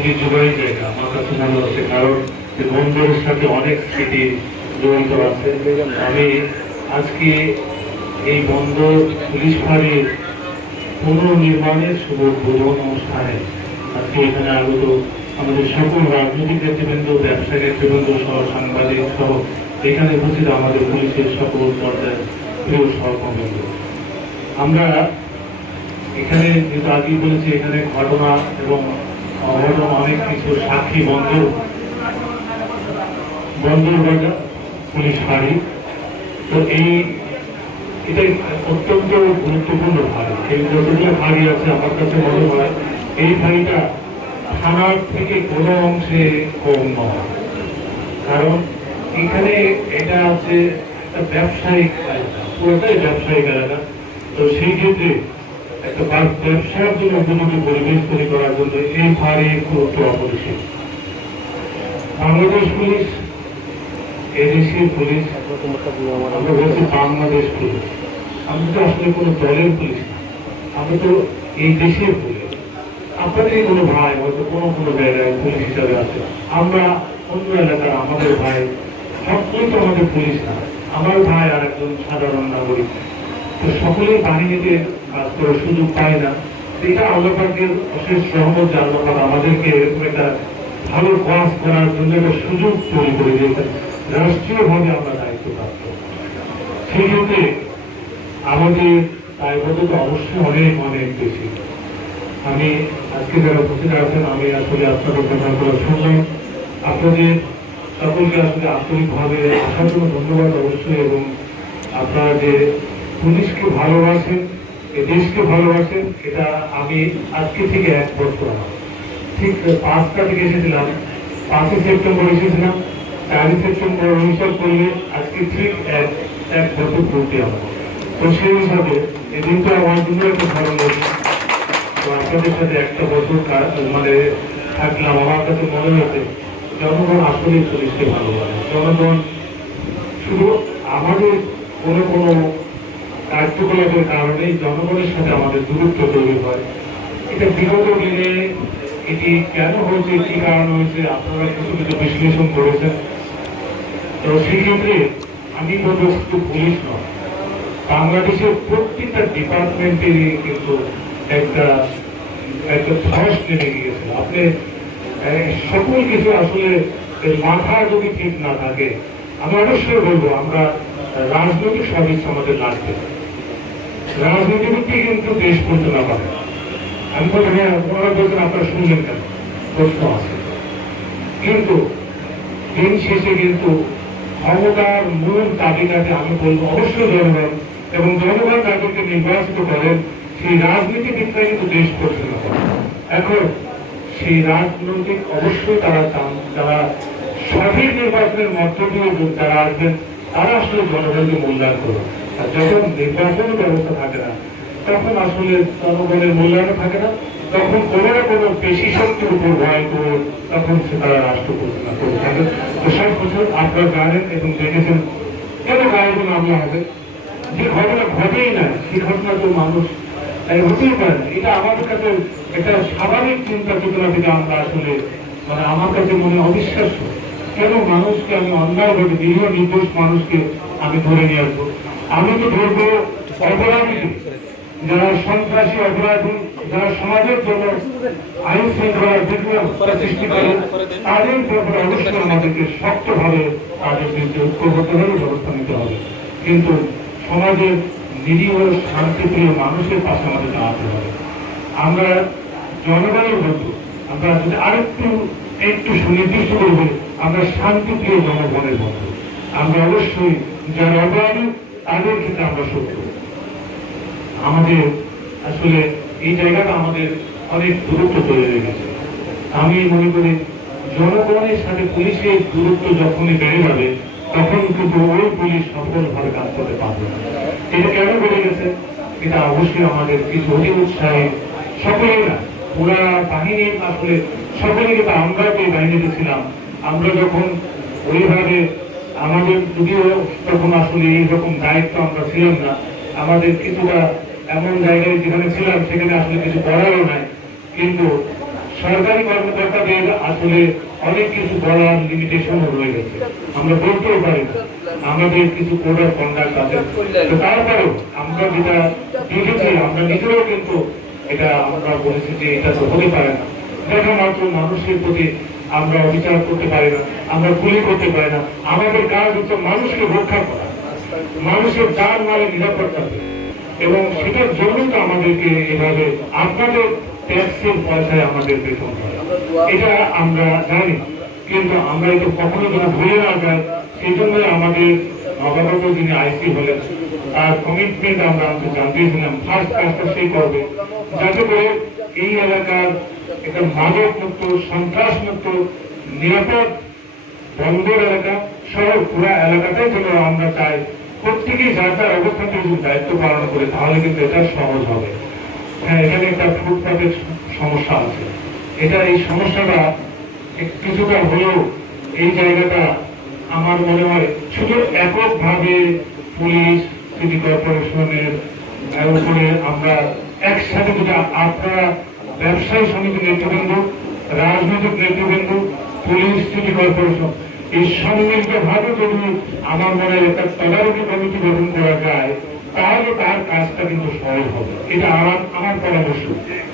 খুবই জোগাড়ি জায়গা আমার কাছে মনে হচ্ছে, কারণ এই বন্দরের সাথে অনেক স্মৃতি জড়িত আছে। আমি আজকে এই বন্দর পুলিশ ফাঁড়ির পুনর্নির্মাণের শুভ উদ্বোধন অনুষ্ঠানে আজকে এখানে আগত আমাদের সকল রাজনৈতিক নেতৃবৃন্দ, ব্যবসায়ী নেতৃবৃন্দ সহ সাংবাদিক সহ এখানে উপস্থিত আমাদের পুলিশের সকল পর্যায়ের প্রিয় সহকর্মীবৃন্দ, আমরা এখানে যেহেতু আগেই বলেছি এখানে ঘটনা এবং অঘটনা অনেক কিছু সাক্ষী বন্দর বাজার পুলিশ ফাঁড়ি। তো এটাই অত্যন্ত গুরুত্বপূর্ণ ফাঁড়ি। এই যতগুলো ফাঁড়ি আছে আমার কাছে মনে হয় এই ফাঁড়িটা থানার থেকে কোনো অংশে কম নয়, কারণ এখানে এটা আছে একটা ব্যবসায়িক এলাকা, পুরোটাই ব্যবসায়িক এলাকা। তো সেই ক্ষেত্রে একটা ব্যবসার জন্য উপযুক্ত পরিবেশ তৈরি করার জন্য এই ফাঁড়ির গুরুত্ব অপরিসীম। বাংলাদেশ পুলিশ এদেশের পুলিশ, আমরা বলছি বাংলাদেশ পুলিশ। আমরা তো আসলে কোনো দলের পুলিশ না, আমরা তো এই দেশের পুলিশ। আপনাদের কোনো ভাই হয়তো কোনো জায়গায় পুলিশ হিসাবে আছে, আমরা অন্য এলাকার আমাদের ভাই, সকলেই তো আমাদের পুলিশ না, আমার ভাই আর একজন সাধারণ নাগরিক। তো সকলেই বাহিনীতে কাজ করার সুযোগ পায় না। এটা আল্লাহ পাকের অশেষ রহমত যে আল্লাহ পাক আমাদেরকে এরকম একটা ভালো কাজ করার জন্য একটা সুযোগ তৈরি করে দিয়েছেন, রাষ্ট্রীয়ভাবে আমরা দায়িত্বপ্রাপ্ত। সেই ক্ষেত্রে আমাদের দায়বদ্ধতা অবশ্যই অনেক অনেক বেশি। আমি আজকে যারা উপস্থিত আছেন, আমি আসলে আপনাদের কথাগুলো শুনলাম, আপনাদের সকলকে আসলে আন্তরিকভাবে আসার জন্য ধন্যবাদ অবশ্যই। এবং আপনারা যে পুলিশকে ভালোবাসেন, এই দেশকে ভালোবাসেন, এটা আমি আজকে থেকে 1 বছর আমার ঠিক 5 তারিখে এসেছিলাম, 5 সেপ্টেম্বর এসেছিলাম, 4 সেপ্টেম্বর অনুষ্ঠিত করলে আজকে ঠিক এক বছর পূর্তি আমার। তো সেই হিসাবে এই দিনটা আমার জন্য একটা ভালো লাগে। তো আপনাদের সাথে একটা বছর মানে থাকলাম, আমার কাছে মনে হচ্ছে জনগণ আসলে পুলিশকে ভালোবাসে। জনগণ শুধু আমাদের কোনো কার্যকলাপের কারণেই জনগণের সাথে আমাদের দূরত্ব তৈরি হয়। এটা বিগত দিনে এটি কেন হয়েছে, কি কারণ হয়েছে, আপনারা কিছু কিছু বিশ্লেষণ করেছেন। তো সেই ক্ষেত্রে আমি বলবো শুধু পুলিশ নয়, বাংলাদেশের প্রত্যেকটা ডিপার্টমেন্টেরই কিন্তু একটা ধস নেমে গিয়েছে। আপনি সকল কিছু আসলে মাথা যদি ঠিক না থাকে, আমি অবশ্যই বলবো আমরা রাজনৈতিক সার্ভিস আমাদের লাগবে। রাজনীতিবিদকে কিন্তু দেশ পরিচালনা করে। আমি বলবো হ্যাঁ, ওনারা বলছেন আপনারা শুনলেন কেন, প্রশ্ন আছে। কিন্তু দিন শেষে কিন্তু ক্ষমতার মূল চাবিকাঠি আমি বলবো অবশ্যই জনগণ, এবং জনগণ তাদেরকে নির্বাচিত করেন, সেই রাজনীতিবিদরা কিন্তু দেশ পরিচালনা করে। এখন সেই রাজনৈতিক অবশ্যই তারা চান, যারা সঠিক নির্বাচনের মধ্য দিয়ে যারা আসবেন তারা আসলে জনগণকে মূল্যায়ন করবে। আর যখন নির্বাচনের ব্যবস্থা থাকে না, তখন আসলে জনগণের মূল্যায়ন থাকে না, তখন কোনো না কোনো পেশি শক্তির উপর ভয় করে তখন সে তারা রাষ্ট্র পরিচালনা করে থাকে। তো সব বছর আপনারা জানেন এবং দেখেছেন কেন গায়ে কোনো মামলা হবে, যে ঘটনা ঘটেই না সেই ঘটনা তো মানুষ হতেই পারে না। এটা আমাদের কাছে একটা স্বাভাবিক চিন্তা চেতনা থেকে আমরা আসলে মানে আমার কাছে মনে অবিশ্বাস্য। কেন মানুষকে আমি অন্যায়ভাবে নিরীহ নির্দোষ মানুষকে আমি ধরে নিয়ে আসবো? আমি তো ধরবো অপরাধী, যারা সন্ত্রাসী অপরাধী, যারা সমাজের জন্য আইন শৃঙ্খলার বিঘ্নতা সৃষ্টি করে, তাদের ব্যাপারে অবশ্যই আমাদেরকে শক্তভাবে তাদের বিরুদ্ধে ঐক্যবদ্ধভাবে ব্যবস্থা নিতে হবে। কিন্তু সমাজের নিরীহ শান্তিপ্রিয় মানুষের পাশে আমাদের দাঁড়াতে হবে। আমরা জনগণের বন্ধু, আমরা যদি একটু সুনির্দিষ্ট করবো, আমরা শান্তিপ্রিয় জনগণের বন্ধু। আমরা অবশ্যই যারা অপরাধী তাদের ক্ষেত্রে আমরা শত্রু। আমাদের আসলে এই জায়গাটা আমাদের অনেক দূরত্ব তৈরি হয়ে গেছে। আমি মনে করি জনগণের সাথে পুলিশের দূরত্ব যখনই বেড়ে যাবে, তখন কিন্তু ওই পুলিশ সফলভাবে কাজ করতে পারবে না। এটা কেন বেড়ে গেছে? এটা অবশ্যই আমাদের কিছু অতি উৎসাহী সকলেই না, পুরা বাহিনী আসলে সকলে, কিন্তু আমরা যে বাহিনীতে ছিলাম, আমরা যখন ওইভাবে আমাদের যদিও তখন আসলে এইরকম দায়িত্ব আমরা ছিলাম না, আমাদের কিছুটা এমন জায়গায় যেখানে ছিলাম সেখানে আসলে কিছু করারও নাই, কিন্তু সরকারি কর্মকর্তাদের আসলে অনেক কিছু বলার লিমিটেশনও রয়ে গেছে, আমরা বলতেও পারি না, আমাদের কিছু কোড অফ কন্ডাক্ট আছে। তো তারপরেও আমরা যেটা দেখেছি, আমরা নিজেরাও কিন্তু এটা আমরা বলেছি যে এটা তো হতে পারে না। দেখা মাত্র মানুষের প্রতি আমরা অবিচার করতে পারি না, আমরা গুলি করতে পারি না। আমাদের কাজ হচ্ছে মানুষকে রক্ষা করা, মানুষের যান মালের নিরাপত্তা দেওয়া। এবং সেটার জন্য তো আমাদেরকে এভাবে আপনাদের ট্যাক্সের পয়সায় আমাদের বেতন হয়, এটা আমরা জানি। কিন্তু আমরা এটা কখনো যেন ভুলে না যাই, সেই জন্যই আমাদের নবাগত যিনি আইসি হলেন তার কমিটমেন্ট আমরা জানতেছিলাম, ফার্স্ট কাজটা সেই করবে যাতে করে এই এলাকার একটা মাদক মুক্ত, সন্ত্রাস মুক্ত, নিরাপদ বন্দর এলাকা সহ পুরা এলাকাটাই যেন আমরা চাই প্রত্যেকেই যার যার অবস্থান থেকে দায়িত্ব পালন করে, তাহলে কিন্তু এটা সহজ হবে। হ্যাঁ, এখানে একটা ফুটপাতের সমস্যা আছে, এটা এই সমস্যাটা কিছুটা হলেও এই জায়গাটা আমার মনে হয় শুধু এককভাবে পুলিশ, সিটি কর্পোরেশনের উপরে আমরা একসাথে যদি আপনারা ব্যবসায়ী সমিতির নেতৃবৃন্দ, রাজনৈতিক নেতৃবৃন্দ, পুলিশ, সিটি কর্পোরেশন এই সম্মিলিত ভাবে যদি আমার মনে হয় একটা তদারকি কমিটি গঠন করা যায়, তাহলে তার কাজটা কিন্তু সহজ হবে। এটা আমার পরামর্শ।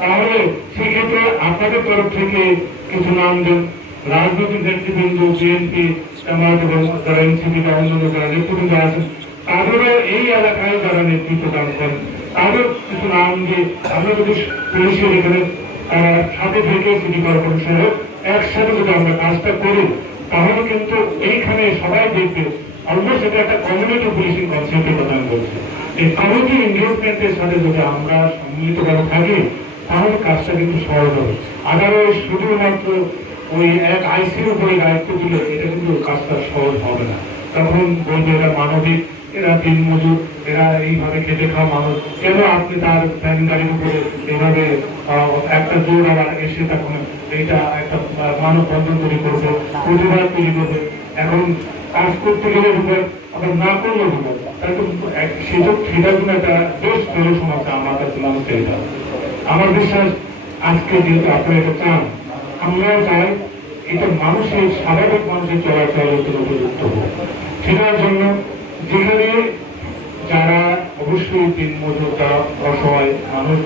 তাহলে সেক্ষেত্রে আপনাদের তরফ থেকে কিছু নাম দেন, রাজনৈতিক নেতৃবৃন্দ, বিএনপি, জামায়াত এবং যারা এনসিপি বা অন্যান্য যারা নেতৃবৃন্দ আছেন, তাদেরও এই এলাকায় যারা নেতৃত্ব দান করেন তাদের কিছু নাম দিয়ে আমরা যদি পুলিশের এখানে সাথে থেকে সিটি কর্পোরেশন একসাথে যদি আমরা কাজটা করি, তাহলে কিন্তু এইখানে সবাই দেখবে অলমোস্ট এটা একটা কমিউনিটি পুলিশিং কনসেপ্টের কথা আমি বলছি। এই কমিউনিটি এনগেজমেন্টের সাথে যদি আমরা সম্মিলিতভাবে থাকি, তাহলে কাজটা কিন্তু সহজ হবে। আদারওয়াইজ শুধুমাত্র ওই এক আইসির উপরে দায়িত্ব দিলে এটা কিন্তু কাজটা সহজ হবে না। তখন বলবে এরা মানবিক, এরা দিন মজুর, এরা এইভাবে খেতে খাওয়া মানুষ, কেন আপনি তার ভ্যান গাড়ির উপরে এইভাবে একটা জোর আবার এসে তখন এইটা একটা মানববন্ধন তৈরি করবে, প্রতিবাদ তৈরি করবে। এখন কাজ করতে গেলে ঢুকে আবার না করলেও ঢুকে, তাই তো সেটার জন্য একটা বেশ সলিউশন আছে আমার কাছে মনে হচ্ছে। এটা আমার বিশ্বাস আজকে যেহেতু আপনারা এটা চান, আমরাও চাই এটা মানুষের স্বাভাবিক মানুষের চলাচলের জন্য উপযুক্ত হোক। সেটার জন্য যেখানে যারা অবশ্যই দিন মজুর, যারা অসহায় মানুষ,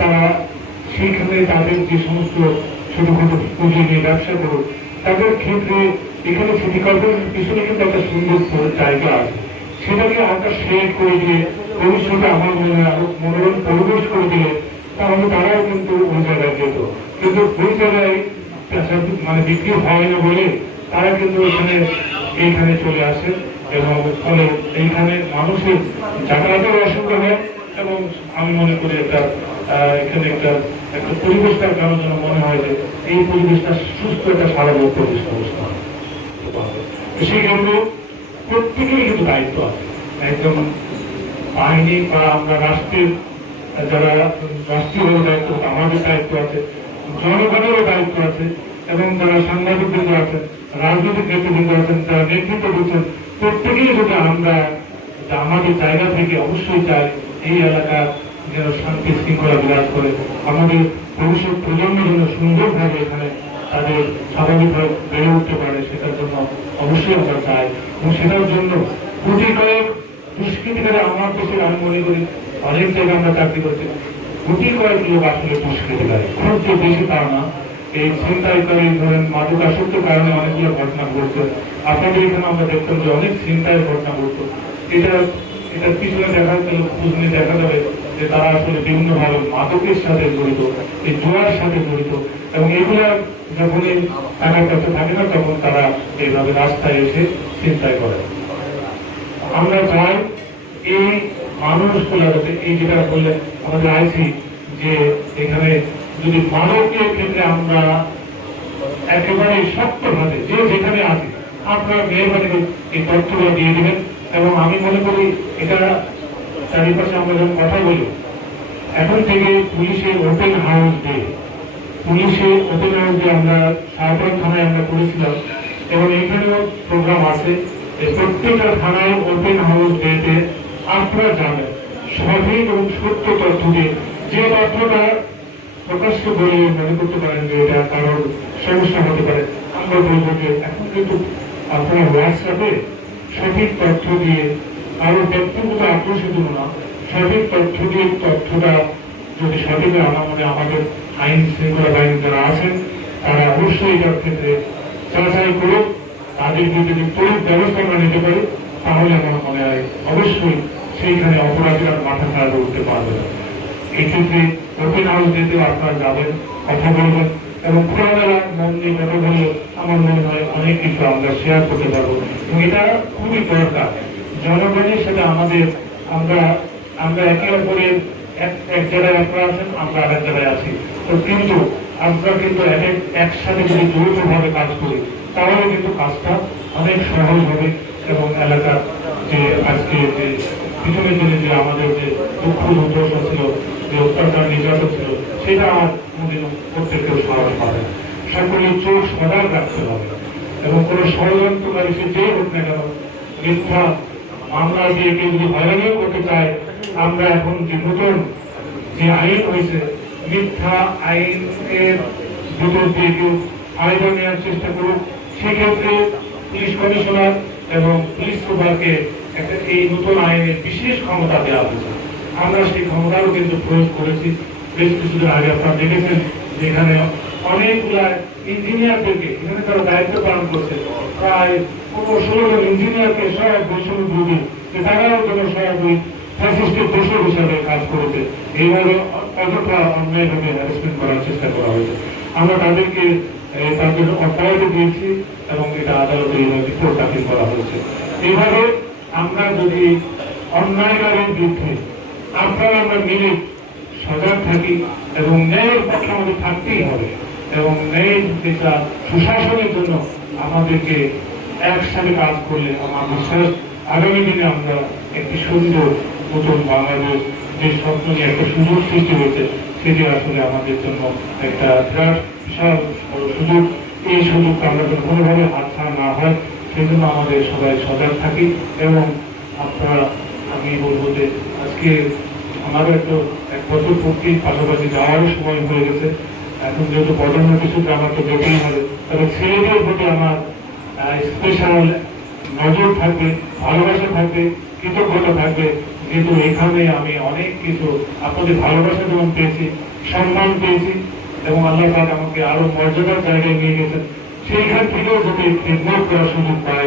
তারা সেইখানে তাদের যে সমস্ত ছোটখাটো পুঁজি নিয়ে ব্যবসা করুক, তাদের ক্ষেত্রে এখানে সিটি কর্পোরেশনের পিছনে কিন্তু একটা সুন্দর জায়গা আছে, সেটাকে একটা শেড করে দিয়ে ভবিষ্যতে আমার মনে হয় আরো মনোরম পরিবেশ করে দিলে তাহলে তারাও কিন্তু ওই জায়গায় যেত। কিন্তু ওই জায়গায় মানে বিক্রি হয় না বলে তারা কিন্তু এইখানে চলে আসে, এবং ফলে এইখানে মানুষের যাতায়াতের অসুবিধা হয়। এবং আমি মনে করি এখানে একটা পরিবেশটার কারোর জন্য মনে হয় যে এই পরিবেশটা সুস্থ একটা স্বাভাবিক পরিবেশ অবস্থা। সেই জন্য প্রত্যেকেরই কিন্তু দায়িত্ব আছে, একদম বাহিনী বা আমরা রাষ্ট্রের যারা রাষ্ট্রীয়ভাবে দায়িত্ব, আমাদের দায়িত্ব আছে, জনগণেরও দায়িত্ব আছে, এবং যারা সাংবাদিকবৃন্দ আছেন, রাজনৈতিক নেতৃবৃন্দ আছেন, যারা নেতৃত্ব দিচ্ছেন, প্রত্যেকেই যদি আমরা আমাদের জায়গা থেকে অবশ্যই চাই এই এলাকা যেন শান্তি শৃঙ্খলা বিরাজ করে, আমাদের ভবিষ্যৎ প্রজন্ম যেন সুন্দরভাবে এখানে তাদের স্বাভাবিকভাবে বেড়ে উঠতে পারে, সেটার জন্য অবশ্যই আমরা চাই। এবং সেটার জন্য কোটি কয়েক দুষ্কৃতিকারী আমার দেশের আমি মনে করি অনেক জায়গায় আমরা চাকরি করছি, কোটি কয়েক লোক আসলে দুষ্কৃতিকারী, খুব যে বেশি তা না। এই ছিনতাইকারী ধরেন মাদকাসক্তের কারণে অনেকগুলো ঘটনা ঘটছে, আপনাদের এখানে আমরা দেখতাম যে অনেক ছিনতাইয়ের ঘটনা ঘটতো। এটার পিছনে দেখা গেল, খোঁজ নিয়ে দেখা যাবে যে তারা আসলে বিভিন্নভাবে মাদকের সাথে জড়িত, এই জোয়ার সাথে জড়িত, এবং এগুলা যখনই টাকার কাছে থাকে না তখন তারা এইভাবে রাস্তায় এসে ছিনতাই করে। আমরা চাই এই মানুষগুলা যাতে এই যেটা বললেন আমাদের আইসি, যে এখানে যদি মানবীয় ক্ষেত্রে আমরা একেবারে শক্তভাবে যে যেখানে আছি আপনারা মেহরবানি এই তথ্যগুলো দিয়ে দেবেন। এবং আমি মনে করি এটা চারিপাশে আমরা যখন কথা বলি, এখন থেকে পুলিশের ওপেন হাউস ডে, আমরা সাহায্য থানায় আমরা করেছিলাম, এবং এখানেও প্রোগ্রাম আছে। প্রত্যেকটা থানায় ওপেন হাউস ডেতে আপনারা জানেন সঠিক এবং সত্য তথ্য দিয়ে, যে তথ্যটা প্রকাশ্য বলে মনে করতে পারেন যে এটা কারোর সমস্যা হতে পারে, আমরা বলবো যে এখন কিন্তু আপনারা হোয়াটসঅ্যাপে সঠিক তথ্য দিয়ে কারো ব্যক্তিগত আকর্ষিত না, সঠিক তথ্য দিয়ে তথ্যটা যদি সঠিক আমার মনে আমাদের আইন শৃঙ্খলা বাহিনী যারা আছেন তারা অবশ্যই এটার ক্ষেত্রে যাচাই করে তাদের বিরুদ্ধে যদি তড়িৎ ব্যবস্থা আমরা নিতে পারি তাহলে আমার মনে হয় অবশ্যই সেইখানে অপরাধীরা মাথা খারাপ উঠতে পারবে না। এই ক্ষেত্রে ওপেন হাউস দিতে আপনারা যাবেন, কথা বলবেন এবং খোলামেলা মন নিয়ে কথা বললে আমার মনে হয় অনেক কিছু আমরা শেয়ার করতে পারবো এবং এটা খুবই দরকার জনগণের সাথে আমাদের। আমরা একে অপরের এক জায়গায় আপনারা আছেন, আমরা আরেক জায়গায় আছি, তো কিন্তু আমরা কিন্তু একসাথে যদি যৌথভাবে কাজ করি তাহলে কিন্তু কাজটা অনেক সহজ হবে এবং এলাকার যে আজকে যে পিছনের দিনে যে আমাদের যে দুঃখ দুর্দশা ছিল, যে অত্যাচার নির্যাতন ছিল, সেটা আমার মনে প্রত্যেকেও সাহস পাবে। সকলে চোখ সজাগ রাখতে হবে এবং কোন ষড়যন্ত্রকারী সে যে হোক না কেন মিথ্যা মামলা দিয়ে কেউ যদি হয়রানিও করতে চায়, আমরা এখন যে নতুন যে আইন হয়েছে মিথ্যা আইনের ভিতর দিয়ে কেউ আয়োজন নেওয়ার চেষ্টা করুক, সেক্ষেত্রে পুলিশ কমিশনার এবং পুলিশ সুপারকে একটা এই নতুন আইনের বিশেষ ক্ষমতা দেওয়া হয়েছে। আমরা সেই ক্ষমতারও কিন্তু প্রয়োগ করেছি। বেশ কিছুদিন আগে আপনারা দেখেছেন যেখানে অনেকগুলা ইঞ্জিনিয়ারদেরকে এখানে তারা দায়িত্ব পালন করছে, প্রায় 15-16 জন ইঞ্জিনিয়ারকে সব বৈষম্য বিরোধী তারাও যেন সবাই ফ্যাসিস্টের দোষর হিসাবে কাজ করেছে, এইভাবে অযথা অন্যায়ভাবে হ্যারাসমেন্ট করার চেষ্টা করা হয়েছে। আমরা তাদেরকে তাদের অব্যাহতি দিয়েছি এবং এটা আদালতে রিপোর্ট দাখিল করা হয়েছে। এইভাবে আমরা যদি অন্যায়কারীর বিরুদ্ধে আপনারা আমরা মিলে সজাগ থাকি এবং ন্যায়ের পক্ষে আমাদের থাকতেই হবে এবং ন্যায়ের যেটা সুশাসনের জন্য আমাদেরকে একসাথে কাজ করলে আমার বিশ্বাস আগামী দিনে আমরা একটি সুন্দর নতুন বাংলাদেশ যে স্বপ্ন নিয়ে একটা সুযোগ সৃষ্টি হয়েছে সেটি আসলে আমাদের জন্য একটা বিরাট বিশাল সুযোগ। এই সুযোগটা আমরা যেন কোনোভাবে হাতছাড়া না হয় সেজন্য আমাদের সবাই সজাগ থাকি এবং আপনারা আমি বলবো যে আজকে আমারও একটু 1 বছর পূর্তির পাশাপাশি যাওয়ারও সময় হয়ে গেছে। এখন যেহেতু প্রজন্ম কিছুতে আমার তো যেতেই হবে, তবে ছেলেদের প্রতি আমার স্পেশাল নজর থাকবে, ভালোবাসা থাকবে, কৃতজ্ঞতা থাকবে, কিন্তু এখানে আমি অনেক কিছু আপনাদের ভালোবাসা যেমন পেয়েছি, সম্মান পেয়েছি এবং আল্লাহ পাক আমাকে আরো মর্যাদার জায়গায় নিয়ে গেছেন, সেইখান থেকেও যদি খেদমত করার সুযোগ পাই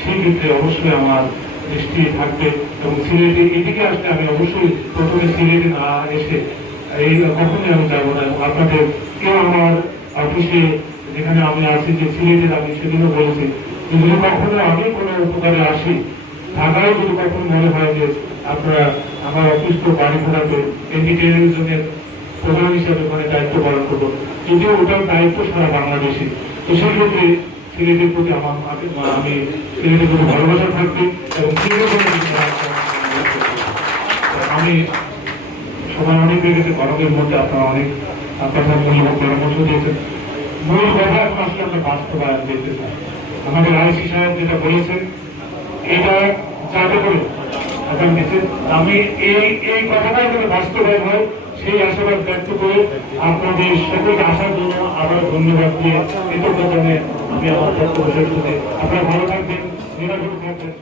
সেই ক্ষেত্রে অবশ্যই আমার দৃষ্টি থাকবে এবং সিলেটে এদিকে আসলে আমি অবশ্যই প্রথমে সিলেটে না এসে এই কখনই আমি যাবো না। এবং আপনাদের কেউ আমার অফিসে যেখানে আমি আছি যে সিলেটের আমি সেদিনও বলেছি যদি কখনো আমি কোনো উপকারে আসি, ঢাকায় যদি কখনো মনে হয় যে আপনারা আমার অফিস তো বাড়ি ঘোরাতে এন্টি টেররিজমের প্রধান হিসাবে ওখানে দায়িত্ব পালন করবো, যদিও ওটার দায়িত্ব সারা বাংলাদেশে, তো সেক্ষেত্রে সিলেটের প্রতি আমি সিলেটের প্রতি ভালোবাসা থাকবে এবং আমি সবাই অনেক দেখেছে গরমের মধ্যে আপনারা অনেক আপনার মূল্যবান পরামর্শ দিয়েছেন। মূল কথা এখন আসলে আমরা বাস্তবায়ন দেখতে চাই। আমাদের আইসি সাহেব যেটা বলেছেন এটা যাতে করে আমি এই কথাটাই যেন বাস্তবায়ন হয় সেই আশাবাদ ব্যক্ত করে আপনাদের সকলকে আসার জন্য আবার ধন্যবাদ দিয়ে কৃতজ্ঞতা জানিয়ে আমি আমার বক্তব্য শেষ করছি। আপনারা ভালো থাকবেন, নিরাপদ থাকবেন।